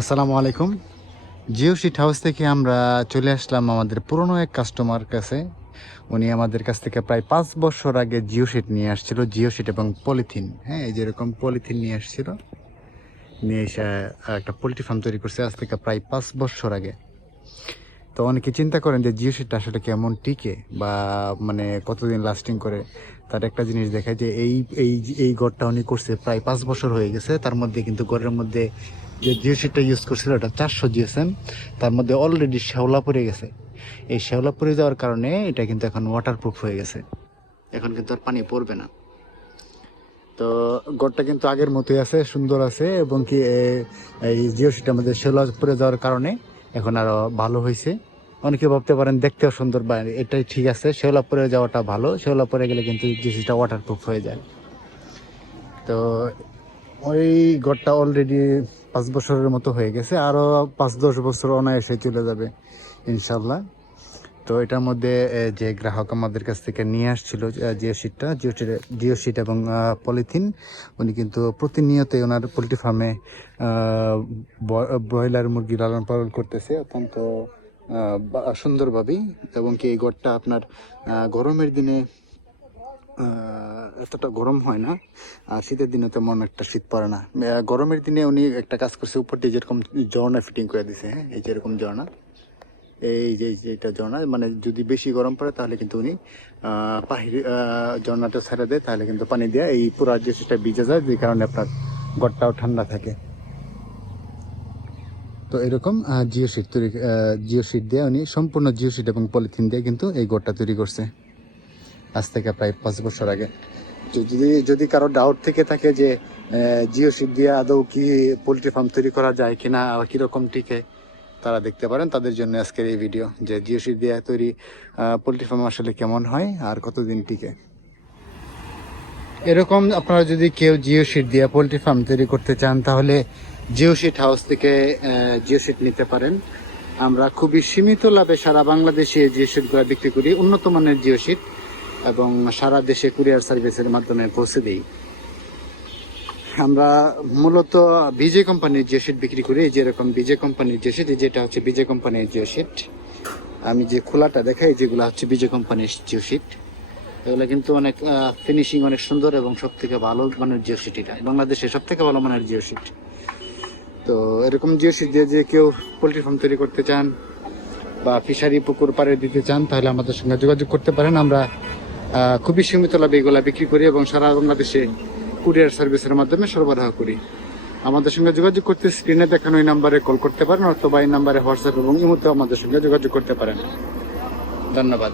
আসসালামু আলাইকুম। Jio sheet house থেকে আমরা চলে আসলাম আমাদের পুরনো এক কাস্টমার কাছে। উনি আমাদের কাছ থেকে প্রায় পাঁচ বছর আগে জিও শিট নিয়ে আসছিল, জিও শিট এবং পলিথিন হ্যাঁ এই যেরকম পলিথিন নিয়ে আসছিল। নিয়ে এসে একটা পোলট্রি ফার্ম তৈরি করছে আজ থেকে প্রায় পাঁচ বছর আগে। তো অনেকে চিন্তা করেন যে জিও শিটটা আসলে কেমন টিকে বা মানে কতদিন লাস্টিং করে। তার একটা জিনিস দেখায় যে এই এই এই গড়টা উনি করছে প্রায় পাঁচ বছর হয়ে গেছে। তার মধ্যে কিন্তু গড়ের মধ্যে যে জিও শিটটা ইউজ করছিল ওটা চারশো জিএসএম, তার মধ্যে অলরেডি শ্যাওলা পড়ে গেছে। এই শ্যাওলা পড়ে যাওয়ার কারণে এটা কিন্তু এখন ওয়াটারপ্রুফ হয়ে গেছে। এখন কিন্তু আর পানি পড়বে না। তো গড়টা কিন্তু আগের মতোই আছে, সুন্দর আছে, এবং কি এই জিও শিটটা মধ্যে শ্যাওলা পড়ে যাওয়ার কারণে এখন আরও ভালো হয়েছে। অনেকে ভাবতে পারেন দেখতেও সুন্দর, বা এটাই ঠিক আছে, শ্যাওলা পরে যাওয়াটা ভালো। শ্যাওলা পরে গেলে কিন্তু জিনিসটা ওয়াটারপ্রুফ হয়ে যায়। তো ওই ঘরটা অলরেডি পাঁচ বছরের মতো হয়ে গেছে, আরও পাঁচ দশ বছর অনায়াসে চলে যাবে ইনশাল্লাহ তো এটার মধ্যে যে গ্রাহক আমাদের কাছ থেকে নিয়ে আসছিল জিও শিটটা, জিও জিও শিট এবং পলিথিন, উনি কিন্তু প্রতিনিয়তই ওনার পোলট্রি ফার্মে ব্রয়লার মুরগি লালন পালন করতেছে, অত্যন্ত সুন্দরভাবেই। এবং কি এই ঘরটা আপনার গরমের দিনে এতটা গরম হয় না। আর শীতের দিনে তেমন একটা শীত পড়ে না। গরমের দিনে উনি একটা কাজ করছে উপর দিয়ে যেরকম ঝর্ণা ফিটিং করে দিছে হ্যাঁ? এই যেরকম ঝর্ণা। এই যে এটা ঝর্ণা মানে যদি বেশি গরম পড়ে তাহলে কিন্তু উনি আহ, ঝর্ণাটা ছেড়ে দেয় তাহলে কিন্তু পানি দিয়ে এই পুরো যে সেটা ভিজে যায় যে কারণে আপনার ঘরটাও ঠান্ডা থাকে। তো এরকম জিও শিট তৈরি জিও শিট দিয়ে উনি সম্পূর্ণ জিও শিট এবং পলিথিন দিয়ে কিন্তু এই ঘরটা তৈরি করছে। আজ থেকে প্রায় পাঁচ বছর আগে। যদি যদি কারও ডাউট থেকে থাকে যে জিও শিট দিয়ে আদৌ কি পোলট্রি ফার্ম তৈরি করা যায় কিনা আর কীরকম টিকে, তারা দেখতে পারেন। তাদের জন্য আজকের এই ভিডিও যে জিও শিট দিয়ে তৈরি পোলট্রি ফার্ম আসলে কেমন হয় আর কতদিন টিকে। এরকম আপনারা যদি কেউ জিও শিট দিয়ে পোলট্রি ফার্ম তৈরি করতে চান, তাহলে জিও শিট হাউস থেকে জিও শিট নিতে পারেন। আমরা খুবই সীমিত লাভে সারা বাংলাদেশে জিও শিটগুলো বিক্রি করি। উন্নত মানের জিও শিট এবং সারা দেশে কুরিয়ার সার্ভিসের মাধ্যমে পৌঁছে দিই। আমরা মূলত বিজে কোম্পানির জিও শিট বিক্রি করি যেরকম বিজে কোম্পানির জিও শিট যেটা হচ্ছে বিজে কোম্পানির জিও শিট আমি যে খোলাটা দেখাই, যেগুলো হচ্ছে বিজে কোম্পানির জিও শিট এগুলো কিন্তু অনেক ফিনিশিং অনেক সুন্দর এবং সব থেকে ভালো মানের জিও শিট এটা। বাংলাদেশে সব থেকে ভালো মানের জিও শিট তো এরকম জিও শিট দিয়ে যে কেউ পোলট্রি ফার্ম তৈরি করতে চান বা ফিশারি পুকুর পাড়ে দিতে চান, তাহলে আমাদের সঙ্গে যোগাযোগ করতে পারেন। আমরা খুবই সীমিত লাভে এগুলা বিক্রি করি এবং সারা বাংলাদেশে কুরিয়ার সার্ভিসের মাধ্যমে সরবরাহ করি। আমাদের সঙ্গে যোগাযোগ করতে স্ক্রিনে দেখানো এই নাম্বারে কল করতে পারেন অথবা এই নাম্বারে হোয়াটসঅ্যাপ এবং ইমোতে আমাদের সঙ্গে যোগাযোগ করতে পারেন। ধন্যবাদ।